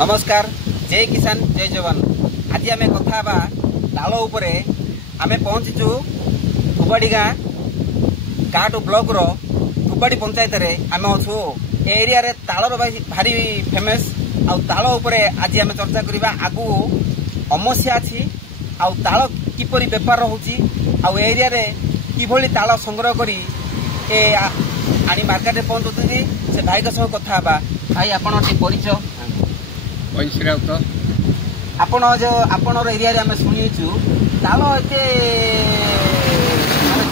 नमस्कार जय किसान जय जवान। आज आम कथा ताल उपरे आम पहुंचीचु धुबाड़ी गाँ काटो ब्लॉक रो धुबाड़ी पंचायत रे आम अच्छु एरिया रे तालर भारी फेमस आउ ताल उपरे आज आम चर्चा करबा। आगु समस्या अछि आउ ताल किपरि बेपार होउची आउ एरिया रे किभली ताल संग्रह करी ए आनी मार्केट रे पहुंचुती से भाई का संग कथा बा। भाई आपण टी परिचय आपण जो आपण एरिया रे आम शुणीचु ताल एते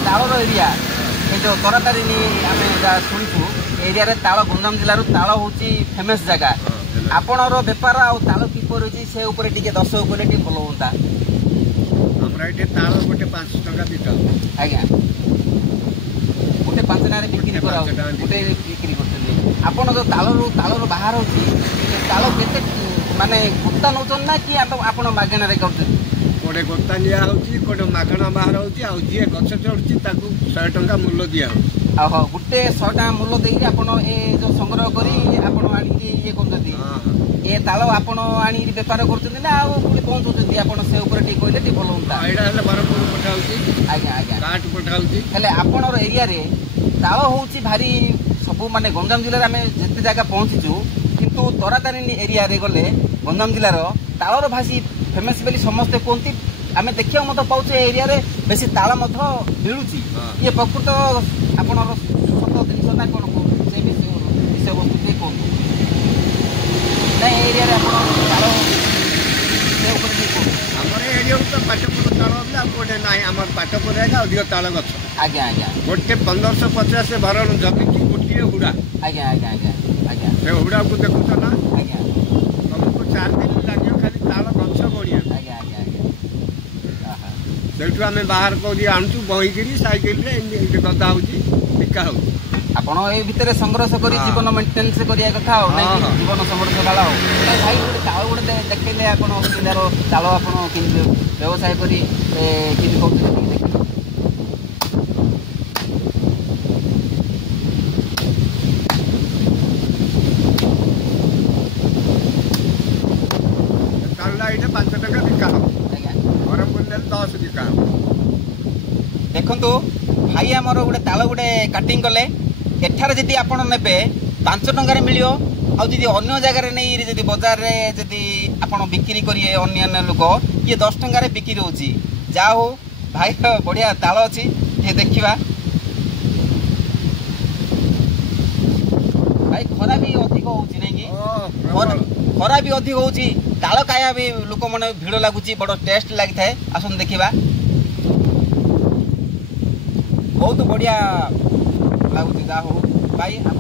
तालर एरिया ये जो तरतारी आम शुणुचु एरिया रे ताल गंजाम जिलूर ताल हूँ फेमस जगह आपणर बेपार आउ ताल किपर होती से ऊपर टिके दर्शक कले भल हाँ ये ताल गोटे 5 टका बिका आज्ञा गोटे 5 टका बिक्री गोटे बिक्री कर आपन जो तालर बाहर होती ताल केते माने गुत्ता नौचन ना कि आपण मागणा रे करते कोडे गोता निया होची कोडे मागणा बाहर होची आ जे गछ चढ़ची ताकू 100 टका मूल्य दिया होची आहो गुटे 100 टका मूल्य देई आपण ए जो संग्रह करी आपण आनी ये करजती ए ताल आपण आनी व्यापार करछन ना आ पुली पहुंचुती आपण से ऊपर टी कहले टी भलो होता एडा हले बरपुर पठा होची आज्ञा आज्ञा काट पठा होची हले आपणर एरिया रे ताल होची भारी सब माने गंजाम जिल्ला रे आमे जेते जागा पहुंचीचु किंतु तरातारिणी एरिया रे गले गंजाम जिल्ला रो तालर भाषी फेमस बोली समस्ते कहती आम देखा मत पाचे एरिया रे बेसी ताल मिलूची ये प्रकृत आपणर सत जिन ना कौन कहते से विषय वस्तु टे कहूँ ना एरिया रे ताल एरिया तो पाटपुर ताल गोटे ना आम पाटपुर अधिक ताल गछ आज्ञा आज्ञा गोटे 1550 भरण जमी गोटे हुड़ा आज्ञा आज्ञा आज्ञा आज्ञा से हुड़ा को देखुच ना आज्ञा तुमको 4 दिन लगे खाली ताल गछ बढ़िया आज्ञा आज्ञा आज्ञा सेठू आम बाहर कर आणुचु बहीकि साइकिल गदा होची बिका हो आपण ए भितर संघर्ष करी जीवन मेंटेनेंस करिया कथा हो नहीं जीवन संघर्ष काला हो भाई गोटे ताल गोटे देखले आपण जिल्लार ताल आपण किंतु व्यवसाय करी किंतु कहते ताल 5 टका बिका हो गरम बोलले 10 बिका देखो भाई आमर गोटे ताल गोटे काटिंग कले एठार जदि आपण नेबे 5 टंकार मिलियो आ जदि अन्य जगह नहीं जदि बाजार रे जदि आपण बिक्री करिए अन्य लोक ये 10 टंकार बिक्री होची जा हो भाई बढ़िया ताल अछि ये देखिबा भाई खरा भी अधिक होची नहीं कि खरा भी अधिक होची ताल खाया भी लोक माने भिड़ लागुची बड़ टेस्ट लागि थाए आसन देखिबा बहुत बढ़िया लगुच जा हो भाई आप